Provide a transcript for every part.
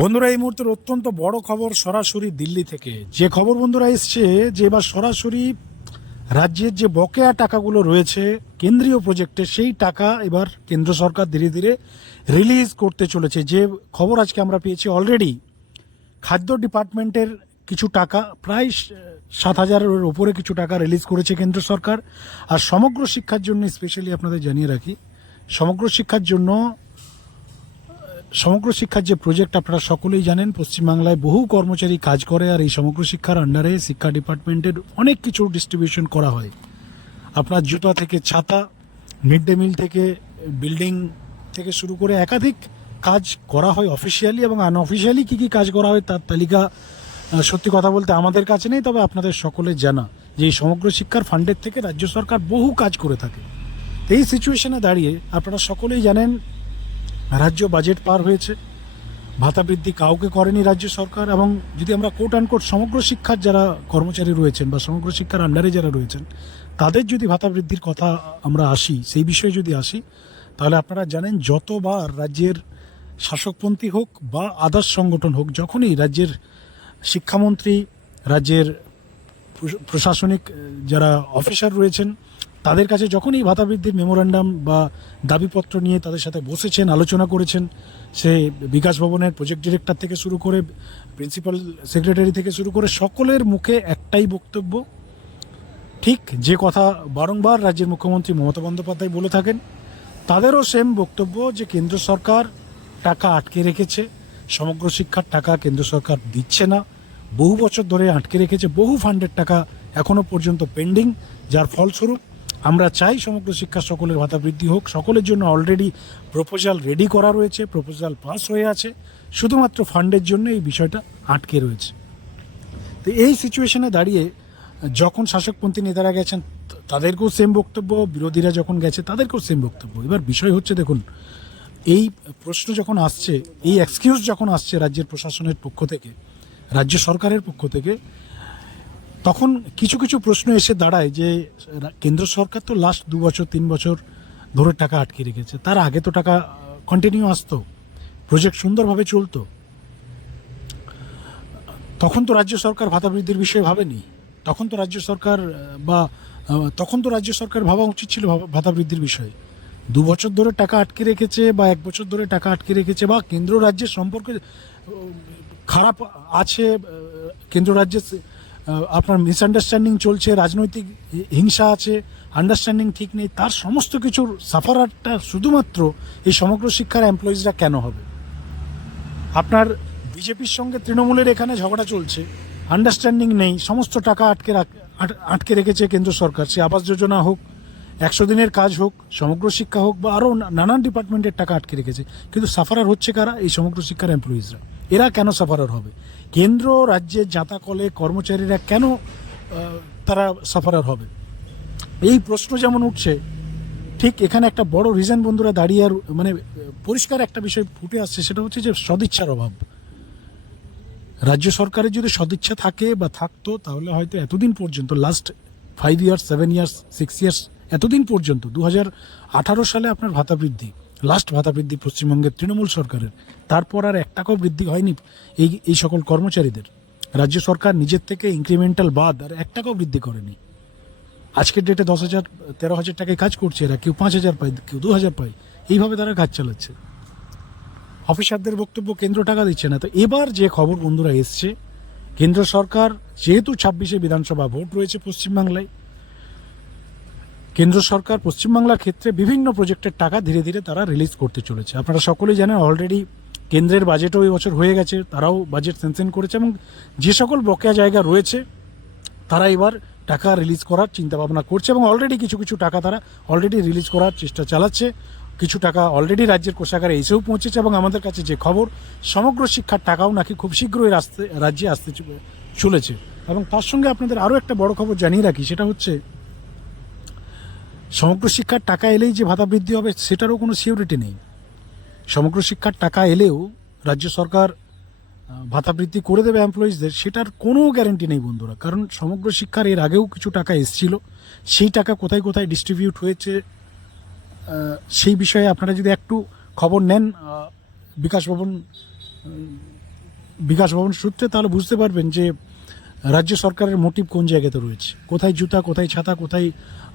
বন্ধুরা, এই মুহূর্তের অত্যন্ত বড় খবর সরাসরি দিল্লি থেকে। যে খবর বন্ধুরা এসছে, যে এবার সরাসরি রাজ্যের যে বকেয়া টাকাগুলো রয়েছে কেন্দ্রীয় প্রজেক্টে, সেই টাকা এবার কেন্দ্র সরকার ধীরে ধীরে রিলিজ করতে চলেছে। যে খবর আজকে আমরা পেয়েছি অলরেডি খাদ্য ডিপার্টমেন্টের কিছু টাকা, প্রায় সাত হাজারের উপরে কিছু টাকা রিলিজ করেছে কেন্দ্র সরকার। আর সমগ্র শিক্ষার জন্য স্পেশালি আপনাদের জানিয়ে রাখি, সমগ্র শিক্ষার জন্য সমগ্র শিক্ষার যে প্রজেক্ট আপনারা সকলেই জানেন, পশ্চিমবাংলায় বহু কর্মচারী কাজ করে আর এই সমগ্র শিক্ষার আন্ডারে শিক্ষা ডিপার্টমেন্টের অনেক কিছু ডিস্ট্রিবিউশন করা হয়। আপনার জুতা থেকে ছাতা মিড ডে মিল থেকে বিল্ডিং থেকে শুরু করে একাধিক কাজ করা হয় অফিসিয়ালি এবং আনঅফিসিয়ালি কী কী কাজ করা হয় তার তালিকা সত্যি কথা বলতে আমাদের কাছে নেই, তবে আপনাদের সকলের জানা যে এই সমগ্র শিক্ষার ফান্ডের থেকে রাজ্য সরকার বহু কাজ করে থাকে। এই সিচুয়েশনে দাঁড়িয়ে আপনারা সকলেই জানেন রাজ্য বাজেট পার হয়েছে। ভাতা বৃদ্ধি কাউকে করেনি রাজ্য সরকার এবং যদি আমরা কোট অ্যান্ড কোট সমগ্র শিক্ষার যারা কর্মচারী রয়েছেন বা সমগ্র শিক্ষার আন্ডারে যারা রয়েছেন, তাদের যদি ভাতা বৃদ্ধির কথা আমরা আসি, সেই বিষয়ে যদি আসি, তাহলে আপনারা জানেন যতবার রাজ্যের শাসকপন্থী হোক বা আদার্স সংগঠন হোক, যখনই রাজ্যের শিক্ষামন্ত্রী, রাজ্যের প্রশাসনিক, যারা অফিসার রয়েছেন তাদের কাছে যখনই ভাতা বৃদ্ধির মেমোরান্ডাম বা দাবিপত্র নিয়ে তাদের সাথে বসেছেন, আলোচনা করেছেন, সে বিকাশ ভবনের প্রজেক্ট ডিরেক্টর থেকে শুরু করে প্রিন্সিপাল সেক্রেটারি থেকে শুরু করে সকলের মুখে একটাই বক্তব্য, ঠিক যে কথা বারংবার রাজ্যের মুখ্যমন্ত্রী মমতা বন্দ্যোপাধ্যায় বলে থাকেন, তাদেরও সেম বক্তব্য যে কেন্দ্র সরকার টাকা আটকে রেখেছে, সমগ্র শিক্ষার টাকা কেন্দ্র সরকার দিচ্ছে না, বহু বছর ধরে আটকে রেখেছে, বহু ফান্ডের টাকা এখনও পর্যন্ত পেন্ডিং যার ফলস্বরূপ আমরা চাই সমগ্র শিক্ষা সকলের ভাতা বৃদ্ধি হোক। সকলের জন্য অলরেডি প্রপোজাল রেডি করা রয়েছে প্রপোজাল পাস হয়ে আছে। শুধুমাত্র ফান্ডের জন্য এই বিষয়টা আটকে রয়েছে। তো এই সিচুয়েশনে দাঁড়িয়ে যখন শাসকপন্থী নেতারা গেছেন, তাদেরকেও সেম বক্তব্য, বিরোধীরা যখন গেছে, তাদেরকেও সেম বক্তব্য। এবার বিষয় হচ্ছে, দেখুন, এই প্রশ্ন যখন আসছে, এই এক্সকিউজ যখন আসছে রাজ্যের প্রশাসনের পক্ষ থেকে, রাজ্য সরকারের পক্ষ থেকে তখন কিছু কিছু প্রশ্ন এসে দাঁড়ায় যে, কেন্দ্র সরকার তো লাস্ট দু বছর, তিন বছর ধরে টাকা আটকে রেখেছে। তার আগে তো টাকা কন্টিনিউ আসতো প্রজেক্ট সুন্দরভাবে চলতো। তখন তো রাজ্য সরকার ভাতা বৃদ্ধির বিষয়ে ভাবেনি। তখন তো রাজ্য সরকার বা তখন তো রাজ্য সরকার ভাবা উচিত ছিল ভাতা বৃদ্ধির বিষয়ে। দু বছর ধরে টাকা আটকে রেখেছে বা এক বছর ধরে টাকা আটকে রেখেছে বা কেন্দ্র রাজ্যের সম্পর্কে খারাপ আছে কেন্দ্র রাজ্যের আপনার মিসআন্ডারস্ট্যান্ডিং চলছে, রাজনৈতিক হিংসা আছে আন্ডারস্ট্যান্ডিং ঠিক নেই, তার সমস্ত কিছুর সাফারারটা শুধুমাত্র এই সমগ্র শিক্ষার এমপ্লয়িজরা কেন হবে? আপনার বিজেপির সঙ্গে তৃণমূলের এখানে ঝগড়া চলছে আন্ডারস্ট্যান্ডিং নেই, সমস্ত টাকা আটকে আটকে রেখেছে কেন্দ্র সরকার, সে আবাস যোজনা হোক, একশো দিনের কাজ হোক, সমগ্র শিক্ষা হোক, বা আরও নানান ডিপার্টমেন্টের টাকা আটকে রেখেছে, কিন্তু সাফারার হচ্ছে কারা? এই সমগ্র শিক্ষার এমপ্লয়িজরা এরা কেন সাফারার হবে? কেন্দ্র রাজ্যের জাতা কলে কর্মচারীরা কেন তারা সাফারার হবে? এই প্রশ্ন যেমন উঠছে, ঠিক এখানে একটা বড় রিজন বন্ধুরা দাঁড়িয়ে আর মানে পরিষ্কার একটা বিষয় ফুটে আসছে, সেটা হচ্ছে যে সদিচ্ছার অভাব। রাজ্য সরকারের যদি সদিচ্ছা থাকে বা থাকতো, তাহলে হয়তো এতদিন পর্যন্ত last five years seven years six years এতদিন পর্যন্ত দু হাজার আঠারো সালে আপনার ভাতা বৃদ্ধি। লাস্ট ভাতা বৃদ্ধি পশ্চিমবঙ্গের তৃণমূল সরকারের। তারপর আর এক টাকাও বৃদ্ধি হয়নি এই এই সকল কর্মচারীদের। রাজ্য সরকার নিজের থেকে ইনক্রিমেন্টাল বাদ আর এক টাকাও বৃদ্ধি করেনি। আজকের ডেটে দশ হাজার, তেরো হাজার টাকায় কাজ করছে এরা, কেউ পাঁচ হাজার পায়, কেউ দু হাজার পায়। এইভাবে তারা কাজ চালাচ্ছে। অফিসারদের বক্তব্য কেন্দ্র টাকা দিচ্ছে না। তো এবার যে খবর বন্ধুরা এসছে, কেন্দ্র সরকার যেহেতু ছাব্বিশে বিধানসভা ভোট রয়েছে পশ্চিমবাংলায় কেন্দ্র সরকার পশ্চিমবাংলার ক্ষেত্রে বিভিন্ন প্রজেক্টের টাকা ধীরে ধীরে তারা রিলিজ করতে চলেছে। আপনারা সকলেই জানেন অলরেডি কেন্দ্রের বাজেটও এই বছর হয়ে গেছে, তারাও বাজেট সেনশন করেছে এবং যে সকল বকেয়া জায়গা রয়েছে, তারা এবার টাকা রিলিজ করার চিন্তা ভাবনা করছে এবং অলরেডি কিছু কিছু টাকা তারা অলরেডি রিলিজ করার চেষ্টা চালাচ্ছে। কিছু টাকা অলরেডি রাজ্যের কোষাগারে এসেও পৌঁছেছে এবং আমাদের কাছে যে খবর, সমগ্র শিক্ষার টাকাও নাকি খুব শীঘ্রই রাস্তে, রাজ্যে আসতে চলেছে। এবং তার সঙ্গে আপনাদের আরও একটা বড় খবর জানিয়ে রাখি, সেটা হচ্ছে সমগ্র শিক্ষার টাকা এলেই যে ভাতা বৃদ্ধি হবে, সেটারও কোনো সিউরিটি নেই। সমগ্র শিক্ষার টাকা এলেও রাজ্য সরকার ভাতা বৃদ্ধি করে দেবে এমপ্লয়িজদের সেটার কোনো গ্যারেন্টি নেই বন্ধুরা। কারণ সমগ্র শিক্ষার এর আগেও কিছু টাকা এসছিল। সেই টাকা কোথায় কোথায় ডিস্ট্রিবিউট হয়েছে সেই বিষয়ে আপনারা যদি একটু খবর নেন বিকাশ ভবন বিকাশ ভবন সূত্রে, তাহলে বুঝতে পারবেন যে রাজ্য সরকারের মোটিভ কোন জায়গাতে রয়েছে? কোথায় জুতা, কোথায় ছাতা, কোথায়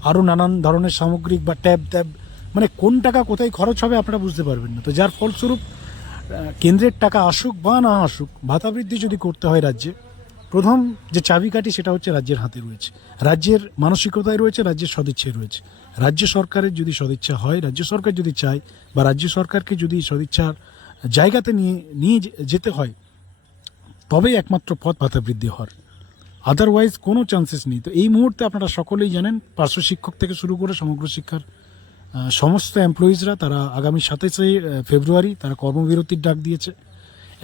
আরও নানান ধরনের সামগ্রিক বা ট্যাব ট্যাব মানে কোন টাকা কোথায় খরচ হবে আপনারা বুঝতে পারবেন না। তো যার ফলস্বরূপ কেন্দ্রের টাকা আসুক বা না আসুক, ভাতা বৃদ্ধি যদি করতে হয় রাজ্যে, প্রথম যে চাবিকাঠি সেটা হচ্ছে রাজ্যের হাতে রয়েছে। রাজ্যের মানসিকতায় রয়েছে, রাজ্যের সদিচ্ছায় রয়েছে। রাজ্য সরকারের যদি সদিচ্ছা হয়, রাজ্য সরকার যদি চায় বা রাজ্য সরকারকে যদি সদিচ্ছার জায়গাতে নিয়ে নিয়ে যেতে হয়, তবেই একমাত্র পথ ভাতা বৃদ্ধি হওয়ার। আদারওয়াইজ কোনো চান্সেস নেই। তো এই মুহূর্তে আপনারা সকলেই জানেন, পার্শ্ব শিক্ষক থেকে শুরু করে সমগ্র শিক্ষার সমস্ত এমপ্লয়িজরা তারা আগামী সাতাশে ফেব্রুয়ারি তারা কর্মবিরতির ডাক দিয়েছে।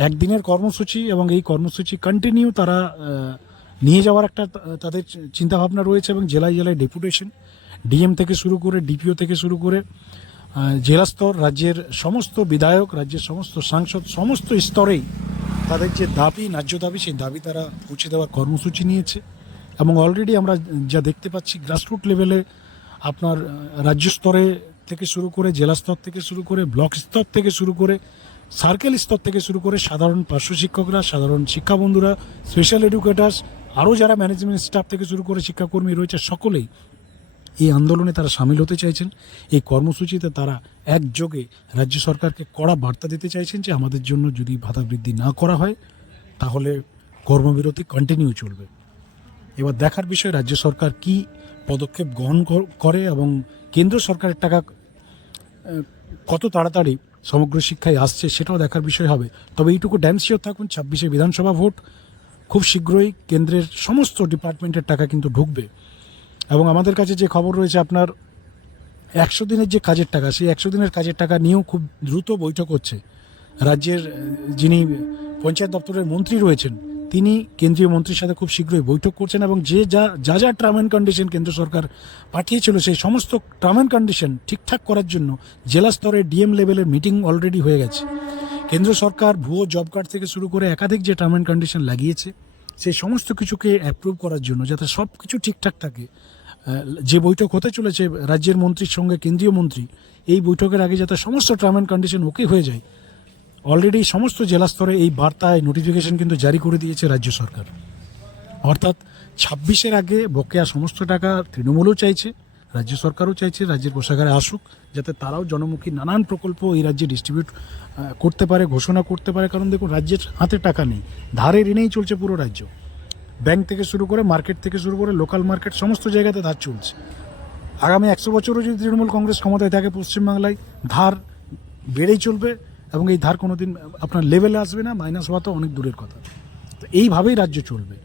একদিনের কর্মসূচি এবং এই কর্মসূচি কন্টিনিউ তারা নিয়ে যাওয়ার একটা তাদের চিন্তাভাবনা রয়েছে এবং জেলায় জেলায় ডেপুটেশন ডিএম থেকে শুরু করে ডিপিও থেকে শুরু করে জেলা স্তর, রাজ্যের সমস্ত বিধায়ক, রাজ্যের সমস্ত সাংসদ, সমস্ত স্তরেই তাদের যে দাবি, ন্যায্য দাবি, সেই দাবি তারা পৌঁছে দেওয়ার কর্মসূচি নিয়েছে এবং অলরেডি আমরা যা দেখতে পাচ্ছি গ্রাসরুট লেভেলে আপনার রাজ্য স্তরে থেকে শুরু করে জেলা স্তর থেকে শুরু করে ব্লক স্তর থেকে শুরু করে সার্কেল স্তর থেকে শুরু করে সাধারণ পার্শ্ব শিক্ষকরা, সাধারণ শিক্ষা বন্ধুরা স্পেশাল এডুকেটার্স আরও যারা ম্যানেজমেন্ট স্টাফ থেকে শুরু করে শিক্ষাকর্মী রয়েছে, সকলেই এই আন্দোলনে তারা সামিল হতে চাইছেন। এই কর্মসূচিতে তারা একযোগে রাজ্য সরকারকে কড়া বার্তা দিতে চাইছেন যে, আমাদের জন্য যদি ভাতা বৃদ্ধি না করা হয়, তাহলে কর্মবিরতি কন্টিনিউ চলবে। এবার দেখার বিষয়, রাজ্য সরকার কি পদক্ষেপ গ্রহণ কর- এবং কেন্দ্র সরকারের টাকা কত তাড়াতাড়ি সমগ্র শিক্ষায় আসছে সেটাও দেখার বিষয় হবে। তবে এইটুকু ড্যান্সিও থাকুন, ছাব্বিশে বিধানসভা ভোট, খুব শীঘ্রই কেন্দ্রের সমস্ত ডিপার্টমেন্টের টাকা কিন্তু ঢুকবে। এবং আমাদের কাছে যে খবর রয়েছে আপনার একশো দিনের যে কাজের টাকা, সেই একশো দিনের কাজের টাকা নিয়েও খুব দ্রুত বৈঠক হচ্ছে। রাজ্যের যিনি পঞ্চায়েত দপ্তরের মন্ত্রী রয়েছেন, তিনি কেন্দ্রীয় মন্ত্রীর সাথে খুব শীঘ্রই বৈঠক করছেন এবং যে যা যা যা টার্ম অ্যান্ড কন্ডিশন কেন্দ্র সরকার পাঠিয়েছিল, সেই সমস্ত টার্ম অ্যান্ড কন্ডিশন ঠিকঠাক করার জন্য জেলা স্তরে ডিএম লেভেলের মিটিং অলরেডি হয়ে গেছে। কেন্দ্র সরকার ভুয়ো জব কার্ড থেকে শুরু করে একাধিক যে টার্ম অ্যান্ড কন্ডিশন লাগিয়েছে সেই সমস্ত কিছুকে অ্যাপ্রুভ করার জন্য, যাতে সব কিছু ঠিকঠাক থাকে। যে বৈঠক হতে চলেছে রাজ্যের মন্ত্রীর সঙ্গে, কেন্দ্রীয় মন্ত্রী, এই বৈঠকের আগে যাতে সমস্ত টার্ম অ্যান্ড কন্ডিশন ওকে হয়ে যায় অলরেডি সমস্ত জেলা স্তরে এই বার্তায় নোটিফিকেশন কিন্তু জারি করে দিয়েছে রাজ্য সরকার। অর্থাৎ ছাব্বিশের আগে বকেয়া সমস্ত টাকা তৃণমূলও চাইছে রাজ্য সরকারও চাইছে রাজ্যের কোষাগারে আসুক, যাতে তারাও জনমুখী নানান প্রকল্প এই রাজ্যে ডিস্ট্রিবিউট করতে পারে, ঘোষণা করতে পারে। কারণ দেখুন, রাজ্যের হাতে টাকা নেই। ধারে ঋণেই চলছে পুরো রাজ্য। ব্যাংক থেকে শুরু করে মার্কেট থেকে শুরু করে লোকাল মার্কেট সমস্ত জায়গাতে ধার চলছে। আগামী একশো বছরও যদি তৃণমূল কংগ্রেস ক্ষমতায় থাকে পশ্চিমবাংলায়, ধার বেড়েই চলবে এবং এই ধার কোনোদিন আপনার লেভেলে আসবে না মাইনাস হওয়া তো অনেক দূরের কথা। তো এইভাবেই রাজ্য চলবে।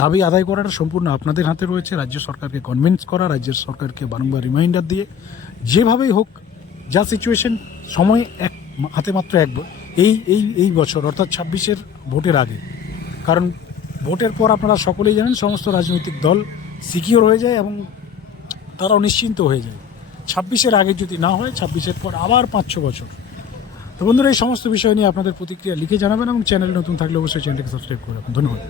দাবি আদায় করাটা সম্পূর্ণ আপনাদের হাতে রয়েছে। রাজ্য সরকারকে কনভিন্স করা, রাজ্যের সরকারকে বারংবার রিমাইন্ডার দিয়ে। যেভাবেই হোক, যা সিচুয়েশন সময় এক, হাতে মাত্র এক এই এই এই বছর, অর্থাৎ ছাব্বিশের ভোটের আগে। কারণ ভোটের পর আপনারা সকলেই জানেন, সমস্ত রাজনৈতিক দল সিকিওর হয়ে যায় এবং তারাও নিশ্চিন্ত হয়ে যায়। ছাব্বিশের আগে যদি না হয়, ছাব্বিশের পর আবার পাঁচ ছ বছর। তো বন্ধুরা, এই সমস্ত বিষয় নিয়ে আপনাদের প্রতিক্রিয়া লিখে জানাবেন এবং চ্যানেল নতুন থাকলে অবশ্যই চ্যানেলকে সাবস্ক্রাইব করে রাখুন। ধন্যবাদ।